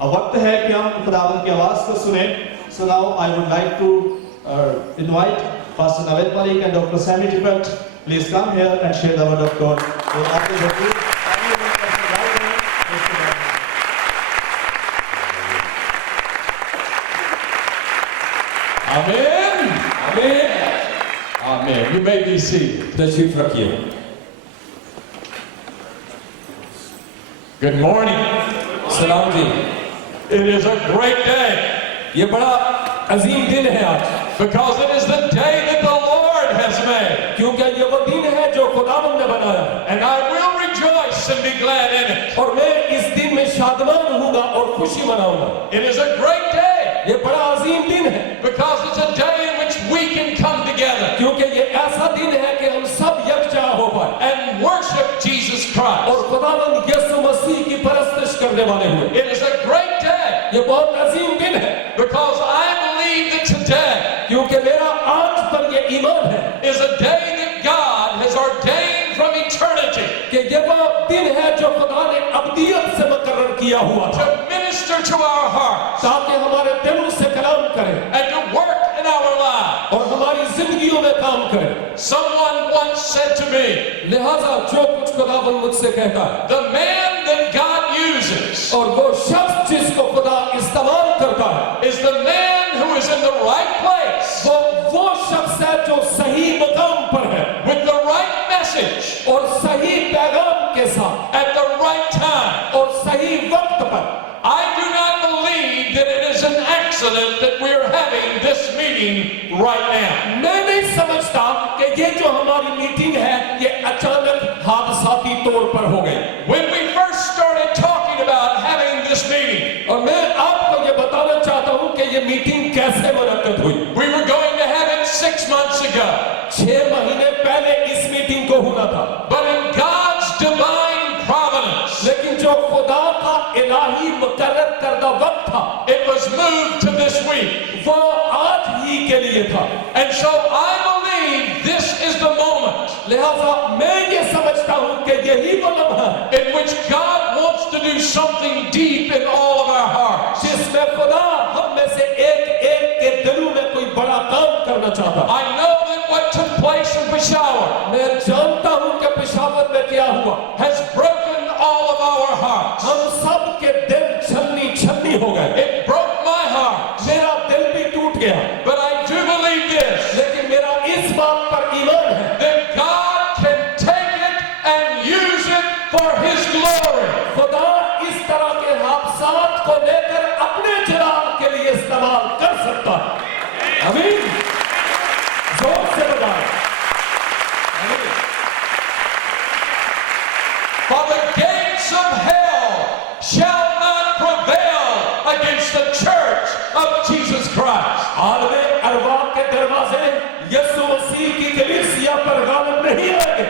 अब वक्त है कि हम खुदावंद की आवाज को सुने. So now I would like to invite Pastor Naved Malik and Dr. Sammy Tippett. Please come here and share the word of God. Amen. Amen. Amen. You may be seated. तशरीफ रखिए. Good morning. सलाम जी. It is a great day. ये बड़ा अजीम दिन है आज. Because it is the day that the Lord has made. क्योंकि ये वो दिन है जो खुदावंद ने बनाया. And I will rejoice and be glad in it. और मैं इस दिन में शादमान होऊंगा और खुशी मनाऊंगा. It is a great day. ये बड़ा अजीम दिन है. Because it's a day in which we can come together. क्योंकि ये ऐसा दिन है कि हम सब यकजा हो पाए. And worship Jesus Christ. और खुदावंद यीशु मसीह की परस्तिश करने वाले हुए. It is a great day. ये बहुत अजीम दिन है. Because I believe that today क्योंकि मेरा आज पर ये ईमान है. is a day that God has ordained from eternity. कि ये वो दिन है जो खुदा ने अब्दियत से मुकर्रर किया हुआ था. To minister to our hearts. ताकि हमारे दिलों से कलाम करे. And to work in our lives. और हमारी जिंदगियों में काम करे. Someone once said to me, लिहाजा जो कुछ खुदावंद मुझसे कहता है. the man that God uses और वो शख्स जिसको खुदा इस्तेमाल करता है. is the man who is in the right place वो शख्स है जो सही मुकाम पर है. with the right message और सही पैगाम के साथ. at the right time. और सही वक्त पर. I do not believe that it is an accident that we're having this meeting right now. मैं नहीं समझता कि ये जो हमारी मीटिंग है ये अचानक हादसाती तौर पर हो गई. When we first started talking about having this meeting, और मैं आपको ये बताना चाहता हूं कि ये मीटिंग कैसे मुनक्कद हुई. we were going to have it 6 months ago. 6 महीने पहले इस मीटिंग को होना था. But in God's divine providence, लेकिन जो खुदा का इलाही मुकर्रर करदा वक्त था, it was moved to this week. वो आज ही के लिए था. And so I believe this is the moment लिहाजा मैं ये समझता हूं कि यही वो लम्हा है in which God wants to do something deep in all of our hearts. जिसमें खुदा हम में से एक एक के दिलों में कोई बड़ा काम करना चाहता. I know that what took place in Peshawar मैं जानता हूं कि पेशावर में क्या हुआ. has broken all of our hearts. हम सब के दिल छलनी छलनी हो गए. It broke my heart. मेरा दिल भी टूट गया. But I do believe this, लेकिन मेरा इस बात पर ईमान है that God can take it and use it for His glory. खुदा इस तरह के हादसात को लेकर अपने जलाल के लिए इस्तेमाल कर सकता है. आमीन. जोर से बताएं. आमीन. For the gates of hell shall not prevail against the church of Jesus Christ. आलमे अरवा के दरवाजे यीशु मसीह की कलीसिया पर गालिब नहीं आएंगे.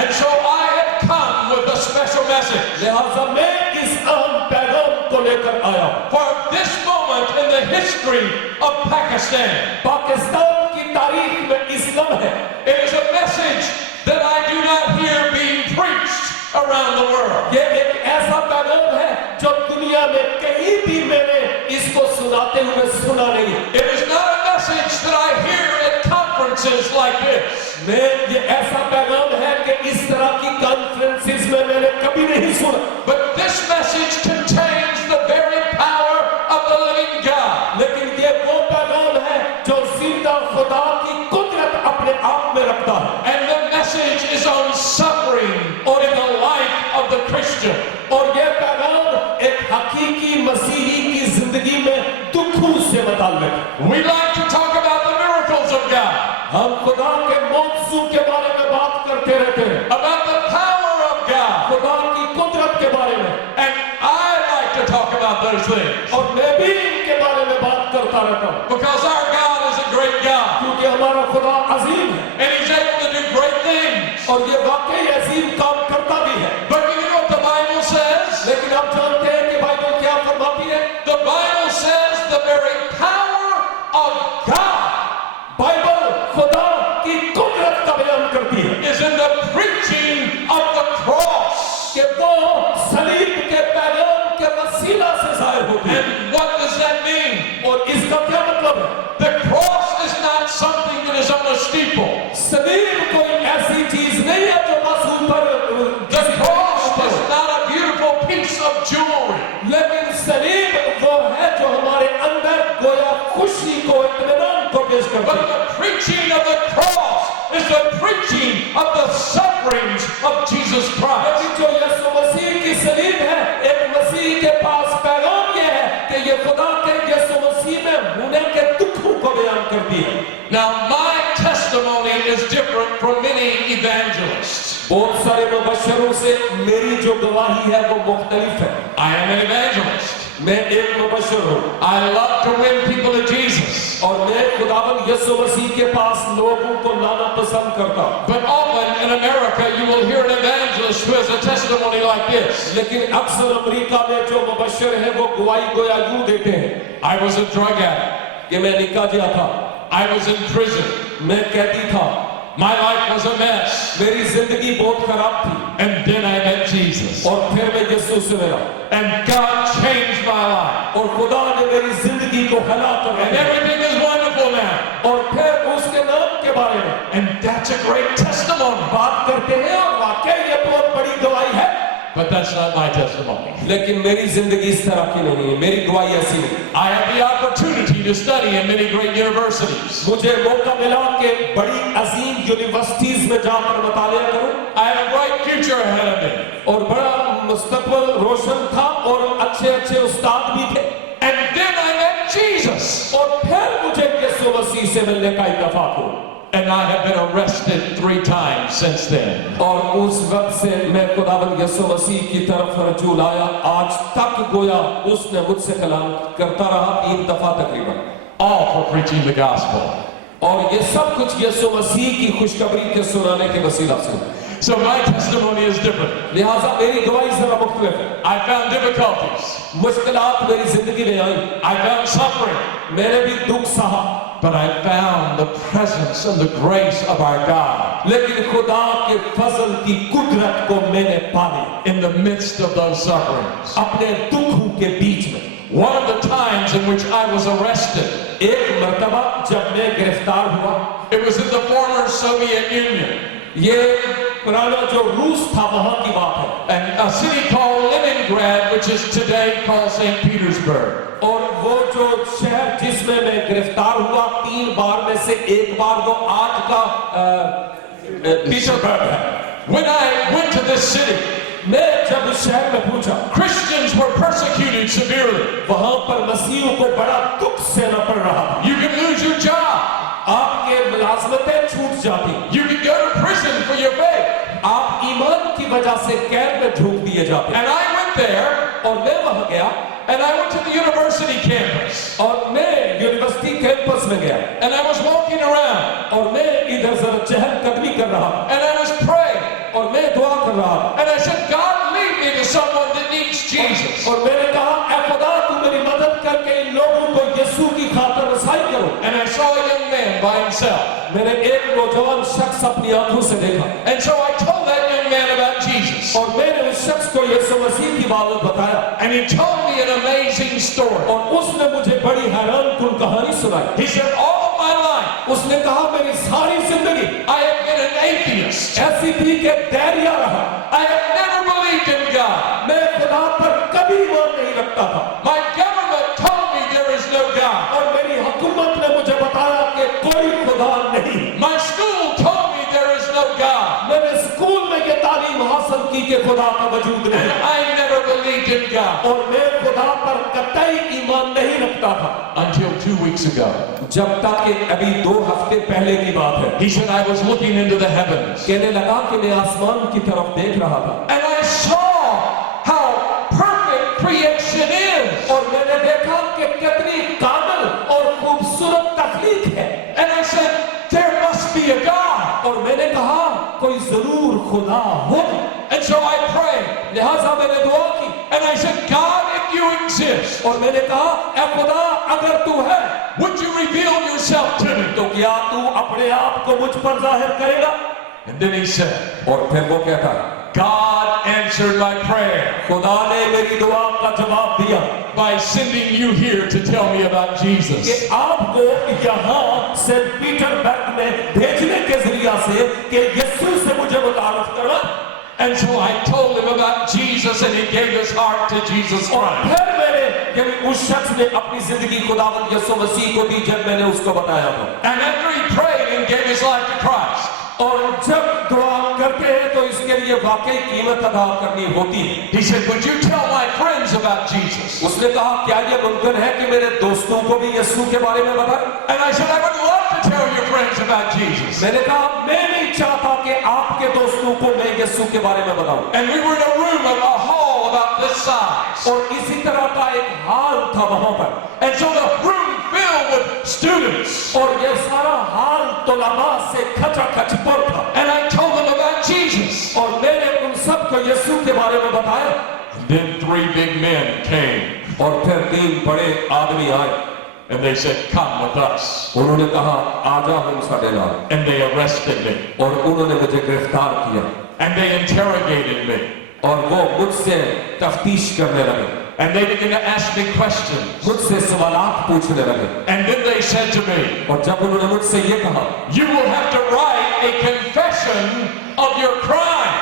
And so I have come with a special message. लिहाजा मैं इस अहम पैगाम को लेकर आया. For this moment in the history of Pakistan, Pakistan की तारीख में इस्लाम है. it is a message that I do not hear being preached around the world. ये एक ऐसा पैगाम है जो दुनिया में कहीं भी मैंने इसको सुनाते हुए सुना नहीं. It is not a message that I hear at conferences like this. मैं ये ऐसा पैगाम है कि इस तरह की कॉन्फ्रेंसेस में मैंने कभी नहीं सुना. But this message contains the very power of the living God. लेकिन ये वो पैगाम है जो जिंदा खुदा की कुदरत अपने आप में रखता है. And the message is on suffering or in the life of the Christian. और ये पैगाम एक हकीकी मसीही की जिंदगी में दुखों से मुताल्लिक. We like to talk about the miracles of God, हम खुदा के मौजू के बारे में बात करते रहते हैं. about the power of God. खुदा की कुदरत के बारे में. And I like to talk about those things और मैं भी इनके बारे में बात करता रहता हूँ. because our God is a great God क्योंकि हमारा खुदा अजीम है. and He's able to do great things. और ये वाकई अजीम काम करता भी है. But you know what the Bible says? लेकिन आप जानते हैं कि बाइबल क्या फरमाती है? The Bible says the very power of God Bible खुदा की कुदरत का बयान करती है is in the preaching of the cross. कि वो सलीब के पैगाम के वसीला से जाहिर होती है। And what does that mean? और इसका क्या मतलब है? The cross is not something that is on a steeple. सलीब कोई ऐसी चीज नहीं है जो बस ऊपर The cross is not a beautiful piece of jewelry. लेकिन सलीब वो है जो हमारे अंदर गोया खुशी को, इत्मीनान को पेश करता But है। the preaching of the cross is the preaching of the sufferings of Jesus Christ. लेकिन जो यीशु मसीह की सलीब है, एक मसीह के पास पैगाम ये है कि ये खुदा के यीशु मसीह में होने के दुखों को बयान करती है। Now my testimony is different from many evangelists. बहुत सारे मुबश्शिरों से मेरी जो गवाही है वो मुख्तलिफ है। I am an evangelist. मैं एक मुबश्शिर हूँ I love to win people to Jesus. और मैं खुदावंद यीशु मसीह के पास लोगों को लाना पसंद करता हूँ। But often in America you will hear an evangelist who has a testimony like this. लेकिन अक्सर अमेरिका में जो मुबश्शिर है वो गवाही गोया यूं देते हैं I was a drug addict. कि मैं निकाजिया था, I was in prison. मैं कैदी था, My life was a mess. मेरी जिंदगी बहुत खराब थी। And then I met Jesus. और फिर मैं यीशु से मिला And God changed my life. और खुदा ने मेरी जिंदगी को हिला कर And रखा। everything is wonderful now. और फिर उसके नाम के बारे में And that's a great testimony. बात करते हैं और वाकई ये बहुत बड़ी गवाही है। But that's not my testimony. लेकिन मेरी जिंदगी इस तरह की नहीं है, मेरी गवाही ऐसी नहीं। I have the opportunity to study in many great universities. मुझे मौका मिला कि बड़ी अजीम यूनिवर्सिटीज में जाकर मुतालिया करूं I have a bright future ahead of me. और बड़ा मुस्तकबिल रोशन था और अच्छे अच्छे उस्ताद भी थे। And then I met Jesus. और फिर मुझे यीशु मसीह से मिलने का इत्तेफाक हुआ And I have been arrested 3 times since then. और उस वक्त से मैं खुदावंद यीशु मसीह की तरफ रजू लाया। आज तक गोया उसने मुझसे कलाम करता रहा 3 दफा तकरीबन। All for preaching the gospel. और ये सब कुछ यीशु मसीह की खुशखबरी के सुनाने के वसीला से। So my testimony is different. लिहाजा मेरी गवाही जरा मुख्तलिफ है। I found difficulties. मुश्किलात मेरी जिंदगी में आई, I found suffering. मैंने भी दुख सहा, But I found the presence and the grace of our God लेकिन खुदा के फजल की कुदरत को मैंने पा लिया in the midst of those sufferings. अपने दुखों के बीच में। One of the times in which I was arrested, एक मर्तबा जब मैं गिरफ्तार हुआ, it was in the former Soviet Union. ये पुराना जो रूस था वहां की बात है, And a city called Leningrad, which is today called St. Petersburg. और वो जो शहर जिसमें मैं गिरफ्तार हुआ 3 बार में से एक बार वो आज का पीटरबर्ग है। When I went to this city, मैं जब उस शहर में पहुंचा, Christians were persecuted severely. वहां पर मसीहियों को बड़ा दुख सहना पड़ रहा था। You could lose your job. आपके मुलाजमतें छूट जाती, You could go to prison for your faith. आप ईमान की वजह से कैद में झोंक दिए जाते। And I went there, और मैं वहां गया and I went to the university campus, और मैं यूनिवर्सिटी कैंपस में गया and I was walking around, और मैं इधर जरा चहलकदमी कर रहा and I was praying, और मैं दुआ कर रहा and I said, God, lead me to someone that needs Jesus. और मैंने कहा ऐ खुदा तू मेरी मदद करके इन लोगों को यीशु की खातिर रसाई करो। And I saw a young man by himself. मैंने एक नौजवान शख्स अपनी आंखों से देखा And so I told that young man about Jesus. और मैंने उस शख्स को यीशु मसीह की बात बताया And he told me an amazing story. और उसने मुझे बड़ी हैरानकुन कहानी सुनाई। He said, all of my life, उसने कहा मेरी सारी जिंदगी I have been an atheist. ऐसी थी कि दैरिया रहा, I have never believed in God. मैं खुदा पर कभी ईमान नहीं रखता था My government told me there is no God. और मेरी हुकूमत ने मुझे बताया कि कोई खुदा नहीं। My school told me there is no God. मैंने स्कूल में ये तालीम हासिल की कि खुदा का वजूद And नहीं I never believed in God और मैं खुदा पर कतई ईमान नहीं रखता था until 2 weeks ago. जब तक कि अभी 2 हफ्ते पहले की बात है। He said, I was looking into the heavens कहने लगा कि मैं आसमान की तरफ देख रहा था and I saw how perfect creation is. और मैंने देखा कि कितनी काबिल और खूबसूरत तख्लीक है And I said, there must be a God. और मैंने कहा कोई जरूर खुदा होगा। And so I prayed लिहाजा मैंने दुआ की and I said, God, if you exist, और मैंने कहा ऐ खुदा अगर तू है would you reveal yourself to me? तो क्या तू अपने आप को मुझ पर जाहिर करेगा। And then he said, और फिर वो कहता God answered my prayer खुदा ने मेरी दुआ का जवाब दिया by sending you here to tell me about कि Jesus. आपको यहाँ सेंट पीटरबर्ग में भेजने के जरिया से कि यीशु से मुझे मुतारफ करना। And so I told him about Jesus, and he gave his heart to Jesus और Christ. फिर मैंने जब उस शख्स ने अपनी जिंदगी खुदावंद यीशु मसीह को दी, जब मैंने उसको बताया था And after he prayed and gave his life to Christ, और जब दुआ करते हैं तो इसके लिए वाकई कीमत अदा करनी होती है। he said, would you tell my friends about Jesus? उसने कहा क्या ये मुमकिन है कि मेरे दोस्तों को भी यीशु के बारे में बताएं? And I said, I would love to tell your friends about Jesus. मैंने कहा मैं नहीं चाहता कि आपके दोस्तों को मैं यीशु के बारे में बताऊं। And we were in a room of a hall about this size. और इसी तरह का एक हाल था वहां पर, And so the room filled with students. और ये सारा हाल तलबा से खचाखच पर था। And I told them about Jesus. और मैंने उन सबको यीशु के बारे में बताया। Then 3 big men came और फिर 3 बड़े आदमी आए, and they said, come with us. उन्होंने कहा आजा हम साडे नाल, And they arrested me. और उन्होंने मुझे गिरफ्तार किया And they interrogated me. और वो मुझसे तफ्तीश करने लगे, And they began to ask me questions. मुझसे सवालात पूछने लगे। And then they said to me, और जब उन्होंने मुझसे ये कहा you will have to write a confession of your crime.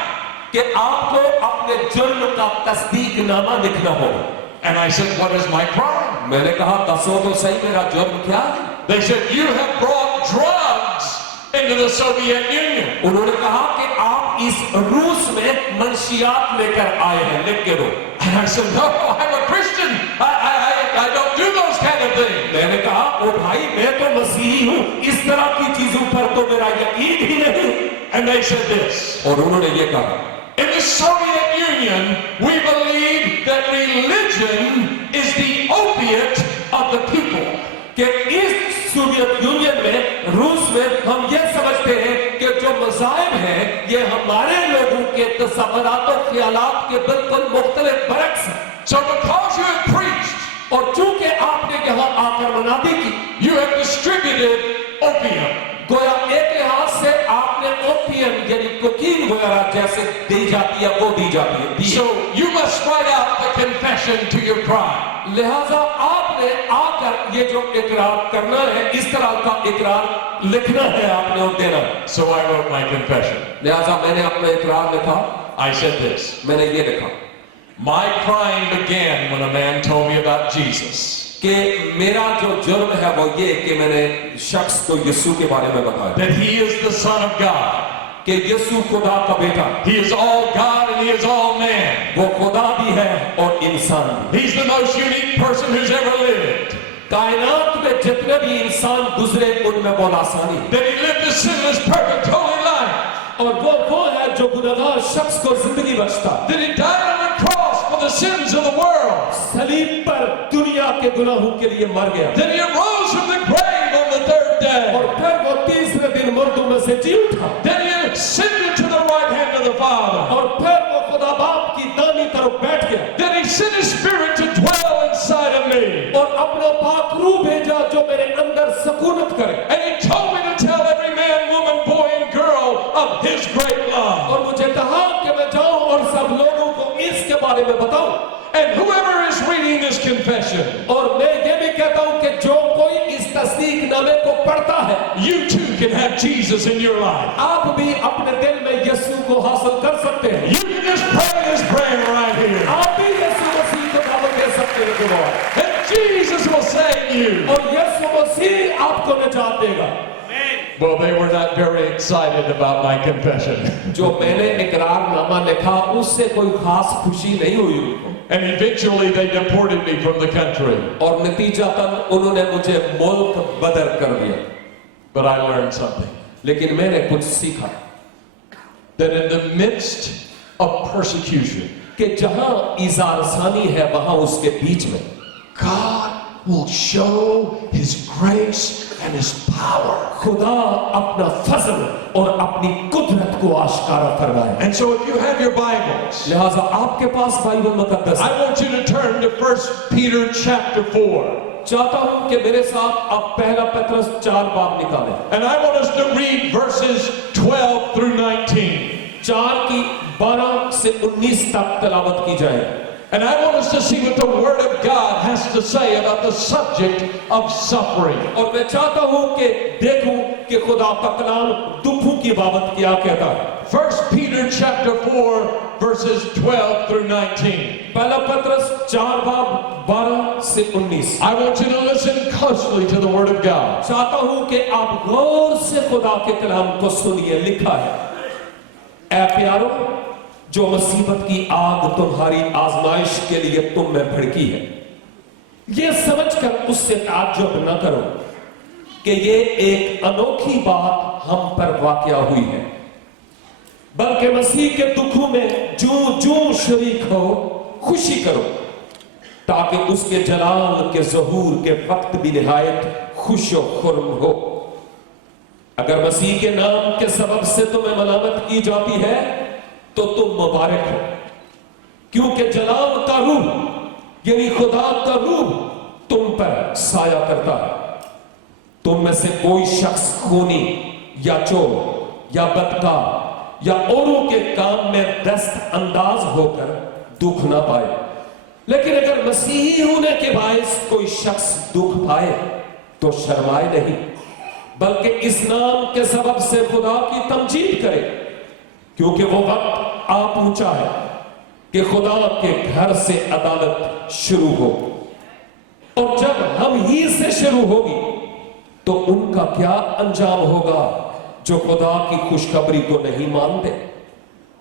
कि आपको अपने जुर्म का तस्दीकनामा लिखना होगा। And I said, what is my crime? मैंने कहा दसो तो सही मेरा जुर्म क्या है? They said, you have brought drugs into the Soviet Union. उन्होंने कहा कि आप इस रूस में मंशियात लेकर आए हैं, लिख के दो। And I said, no, I'm a Christian. I don't do those kind of things. मैंने कहा ओ भाई मैं तो मसीही हूँ, इस तरह की चीजों पर तो मेरा यकीन ही नहीं। And they said this, और उन्होंने ये कहा in the Soviet Union, we believe that religion is the opiate of the people. कि इस सोवियत यूनियन में, रूस में हम ये समझते हैं कि जो मज़ाहिब हैं ये हमारे लोगों के तसव्वुरात और ख्यालात के बिल्कुल मुख्तलिफ बरक्स हैं। So because you have preached, और चूंकि आपने यहाँ आकर मनादी की, you have distributed opium. गोया एक लिहाज से आपने ओपियम यानी कोकीन वगैरह जैसे दी जाती है वो दी जाती है। So you must write out the confession to your crime. लिहाजा आपने आकर ये जो इकरार करना है, इस तरह का इकरार लिखना है आपने और देना। So I wrote my confession. लिहाजा मैंने अपना इकरार लिखा, I said this, मैंने ये लिखा my crime began when a man told me about Jesus. कि मेरा जो जुर्म है वो ये कि मैंने शख्स को यीशु के बारे में बताया That he is the Son of God. कि यीशु खुदा का बेटा, He is all God and he is all man. वो खुदा भी है और इंसान भी। He's the most unique person who's ever lived. कायनात में जितने भी इंसान गुजरे उनमें वो आसानी, That he lived a sinless, perfect, holy life. और वो है जो गुनहगार शख्स को जिंदगी बख्शता, That he died on the cross for the sins of the world. सलीब पर दुनिया के गुनाहों के लिए मर गया, That he arose from the grave on the 3rd day. और फिर वो तीसरे दिन मुर्दों में से जी उठा, That he ascended to the right hand of the Father. और फिर वो खुदा बाप की दाहिनी तरफ बैठ गया, That he sent his spirit to dwell inside of me. और अपना पाक रूह भेजा जो मेरे अंदर सकूनत करे, And he told me to tell every man, woman, boy, and girl of his great love. और मुझे कहा कि मैं जाऊं और सब लोगों को इसके बारे में बताऊं। And whoever is reading this confession, और मैं ये भी कहता हूं कि जो कोई इस तस्दीकनामे को पढ़ता है, you too can have Jesus in your life. आप भी अपने दिल में यीशु को हासिल कर सकते हैं। You can just pray this prayer right here. आप भी यीशु मसीह को दावत दे सकते हैं दुआ, And Jesus will save you. और यीशु मसीह आपको निजात देगा। Well, they were not very excited about my confession. जो मैंने इकरारनामा लिखा उससे कोई खास खुशी नहीं हुई उनको, And eventually they deported me from the country. और नतीजतन उन्होंने मुझे मुल्क बदर कर दिया। But I learned something. लेकिन मैंने कुछ सीखा That in the midst of persecution, कि जहां इज़ारसानी है वहां उसके बीच में God will show his grace and his power. खुदा अपना फजल और अपनी कुदरत को आश्कारा फरमाए। And so if you have your Bibles, लिहाजा आपके पास बाइबल मुकद्दस है, I want you to turn to 1 Peter chapter 4. चाहता हूं कि मेरे साथ आप पहला पत्रस 4 बाब निकालें, And I want us to read verses 12 through 19. 4 की 12 से 19 तक तलावत की जाए। And I want us to see what the Word of God has to say about the subject of suffering. और मैं चाहता हूं कि देखूं कि खुदा का कलाम दुखों की बाबत क्या कहता है। 1 Peter chapter 4 verses 12 through 19. पहला पत्रस 4 बाब 12 से 19। I want you to listen closely to the Word of God. चाहता हूं कि आप गौर से खुदा के कलाम को सुनिए। लिखा है, ऐ प्यारो, जो मुसीबत की आग तुम्हारी आजमाइश के लिए तुम में भड़की है, ये समझकर उससे ताज्जुब न करो कि ये एक अनोखी बात हम पर वाक़या हुई है, बल्कि मसीह के दुखों में जूं जूं शरीक हो खुशी करो, ताकि उसके जलाल के ज़हूर के वक्त भी निहायत खुश व खुर्म हो। अगर मसीह के नाम के सबब से तुम्हें मलामत की जाती है तो तुम मुबारक हो, क्योंकि जलाल का रूह यानी खुदा का रूह तुम पर साया करता है। तुम में से कोई शख्स खूनी या चोर या बदकार या औरों के काम में दस्त अंदाज होकर दुख ना पाए, लेकिन अगर मसीही होने के बायस कोई शख्स दुख पाए तो शर्माए नहीं, बल्कि इस नाम के सबब से खुदा की तमजीद करे, क्योंकि वो वक्त आ पहुंचा है कि खुदा के घर से अदालत शुरू हो, और जब हम ही से शुरू होगी तो उनका क्या अंजाम होगा जो खुदा की खुशखबरी को नहीं मानते।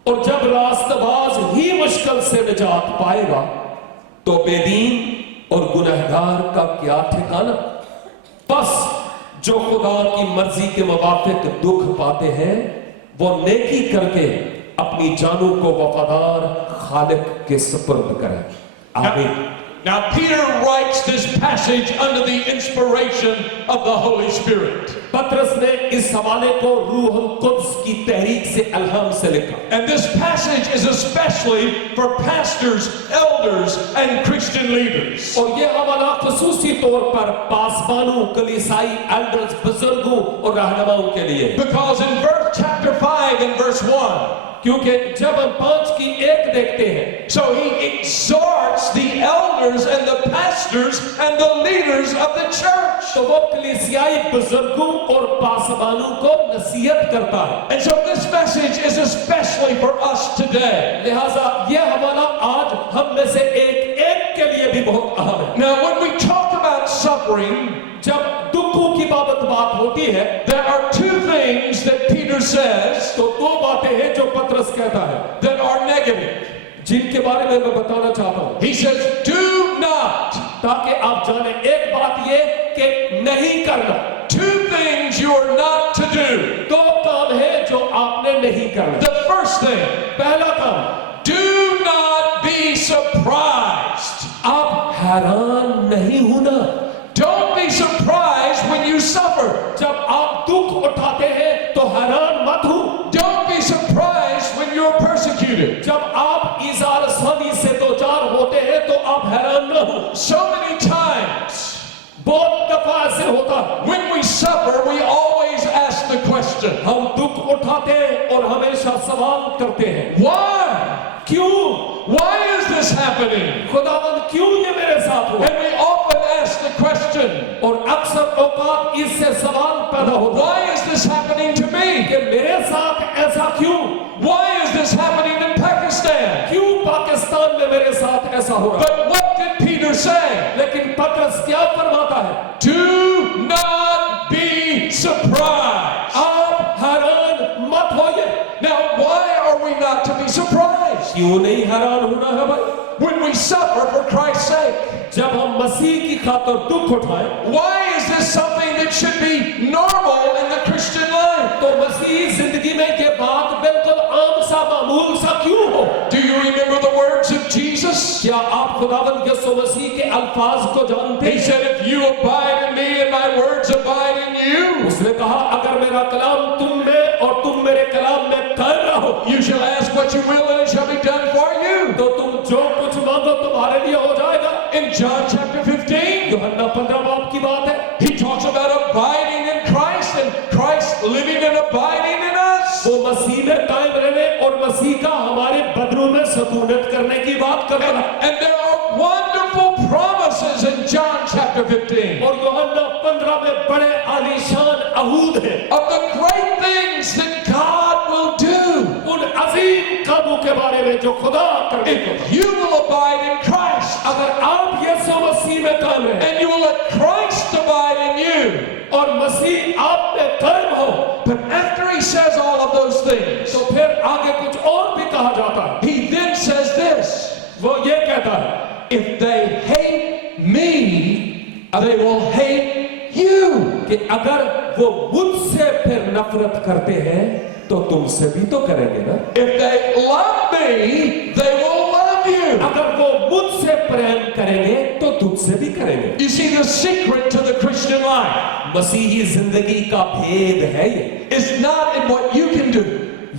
और जब रास्तबाज ही मुश्किल से निजात पाएगा तो बेदीन और गुनहगार का क्या ठिकाना। बस जो खुदा की मर्जी के मुताबिक दुख पाते हैं वो नेकी करके अपनी जानों को वफादार खालिक के सुपुर्द करें। आमीन। Now Peter writes this passage under the inspiration of the Holy Spirit. पत्रस ने इस हवाले को रूह अल कुद्स की तहरीक से अल्हम से लिखा। And this passage is especially for pastors, elders and Christian leaders. और ये हवाला खुसूसी तौर पर पासबानों, कलीसाई एल्डर्स, बुजुर्गों और रहनुमाओं के लिए। Because in chapter 5 and verse 1, क्योंकि जब हम 5 की 1 देखते हैं, so he exhorts the elders and the pastors and the leaders of the church. तो वो कलीसियाई बुजुर्गों और पासबानों को नसीहत करता है। And so this message is especially for us today. लिहाजा ये हवाला आज हम में से एक के लिए भी बहुत अहम है। Now when we talk about suffering, जब दुखों की बात होती है, there are two things that Peter says तो 2 बातें हैं जो पत्रस कहता है that are negative. जिनके बारे में मैं बताना चाहता हूं। He says, do not. ताकि आप जाने, एक बात ये कि नहीं करना। 2 things you are not to do. 2 काम है जो आपने नहीं करना। The first thing, पहला काम, do not be surprised. आप हैरान नहीं होना। Don't be surprised when you suffer. जब आप दुख उठाते हैं तो हैरान मत हो। Don't be surprised when you're persecuted. जब आप इज़ार आसानी से दोचार होते हैं तो आप हैरान न हो। So many times बहुत दफा ऐसे होता है, when we suffer, we always ask the question, हम दुख उठाते हैं और हमेशा सवाल करते हैं, why? क्यों? Why is this happening? खुदावंद क्यों ये मेरे साथ हुआ? And we often ask the question, और अक्सर औकात इससे सवाल पैदा होता है, why is this happening to me? कि मेरे साथ ऐसा क्यों? Why is this happening in Pakistan? क्यों पाकिस्तान में मेरे साथ ऐसा हो रहा है? But what did Peter say? लेकिन पत्रस क्या फरमाता है? Do not be surprised. आप हैरान मत होइए। Now, why are we not to be surprised? क्यों नहीं हैरान होना है भाई? When we suffer for Christ's sake. जब हम मसीह की खातिर दुख उठाएं, Why is this something that should be normal in the Christian life? तो मसीही जिंदगी में ये बात बिल्कुल आम सा मामूल सा क्यों हो? Do you remember the words of Jesus? क्या आप खुदावंद यीशु मसीह के अल्फाज को जानते He हैं? said, if you abide in me and my words abide in you, उसने कहा, अगर मेरा कलाम तुम में और तुम मेरे कलाम में कायम रहो, you shall ask what you will and it shall be done for you. तो तुम जो कुछ मांगो तुम्हारे लिए हो जाएगा। In John chapter 15, यूहन्ना 15 बाब की बात है। he talks about abiding in Christ and Christ living and abiding in us. वो मसीह में कायम रहने और मसीह का हमारे बदनों में करता है। And there are wonderful promises in John chapter 15 और यूहन्ना 15 में बड़े आलीशान अहूद हैं of the great things that God will do उन अजीम कामों के बारे में जो खुदा करने को। if you will abide in Christ अगर आप यीशु मसीह में कायम हैं and you will let Christ abide in you. और मसीह आप में कायम हो, But after he says all of those things, तो फिर आगे कुछ और भी कहा जाता है। he then says this: वो ये कहता है, if they hate me, they will hate you. कि अगर वो मुझसे फिर नफरत करते हैं तो तुमसे भी तो करेंगे ना। If they love me, they will love you. अगर वो मुझसे प्रेम करेंगे तो तुझसे भी करेंगे। You see, the secret to the Christian life मसीही जिंदगी का भेद है ये। is not in what you can do,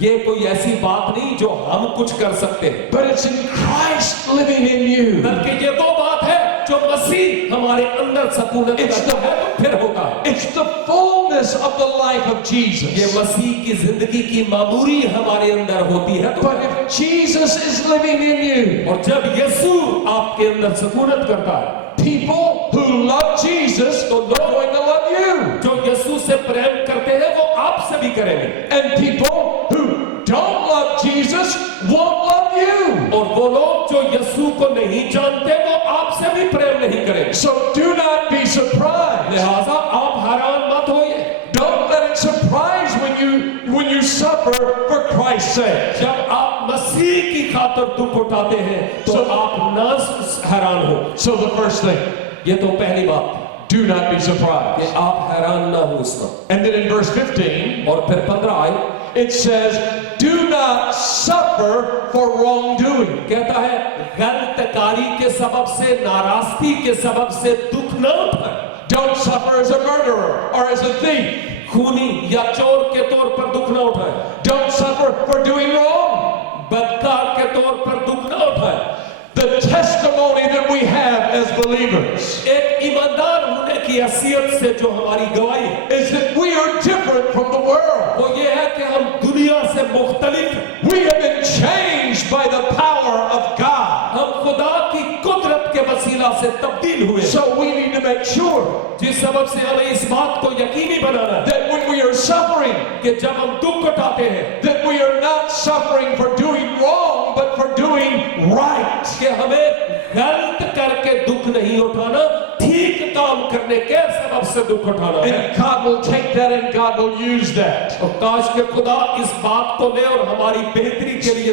ये कोई ऐसी बात नहीं जो हम कुछ कर सकते हैं, but it's in Christ living in you. बल्कि ये वो बात है जो मसीह हमारे अंदर सकूनत It's करता है तो फिर होता है। It's the fullness of the life of ये Jesus. मसीह की जिंदगी की मामूरी हमारे अंदर होती है तो। But if Jesus is living in you, और जब यीशु आपके अंदर सकूनत करता है, people who love Jesus are going to love you. जो यीशु से प्रेम करते हैं वो आपसे भी करेंगे, And people who don't love Jesus won't love you. और वो लोग जो यीशु को नहीं जानते वो आपसे भी प्रेम नहीं करेंगे। So do not be surprised. लिहाजा आप हैरान मत होइए, Don't let it surprise when you suffer for Christ's sake. जब आप मसीह की खातिर दुख उठाते हैं तो आप न हैरान हो। So the first thing, ये तो पहली बात do not be कि surprised. आप हैरान ना हो इसमें। And then in verse 15, और फिर 15 आए it says, do not suffer for wrongdoing. कहता है गलतकारी के सबब से, नाराजगी के सबब से दुख न उठाएं। Don't suffer as a murderer or as a thief. खूनी या चोर के तौर पर दुख न उठाएं, Don't suffer for doing wrong. बदकार के तौर पर दुख न उठाएं। The testimony that we have as believers एक ईमानदार होने की हैसियत से जो हमारी गवाही है is that we are different from the world. वो ये है कि हम दुनिया से मुख्तलिफ हैं। We have been changed by the power of God. हम खुदा की कुदरत के वसीला से तब्दील हुए, So we need to make sure जिस सबब से हमें इस बात को यकीनी बनाना है that when we are suffering, कि जब हम दुख उठाते हैं that we are not suffering for doing wrong, but for doing right. कि हमें गलत करके दुख नहीं उठाना, ठीक काम करने के सबब से दुख उठाना है। And God will take that and God will use that. और काश के खुदा इस बात को ले और हमारी बेहतरी के लिए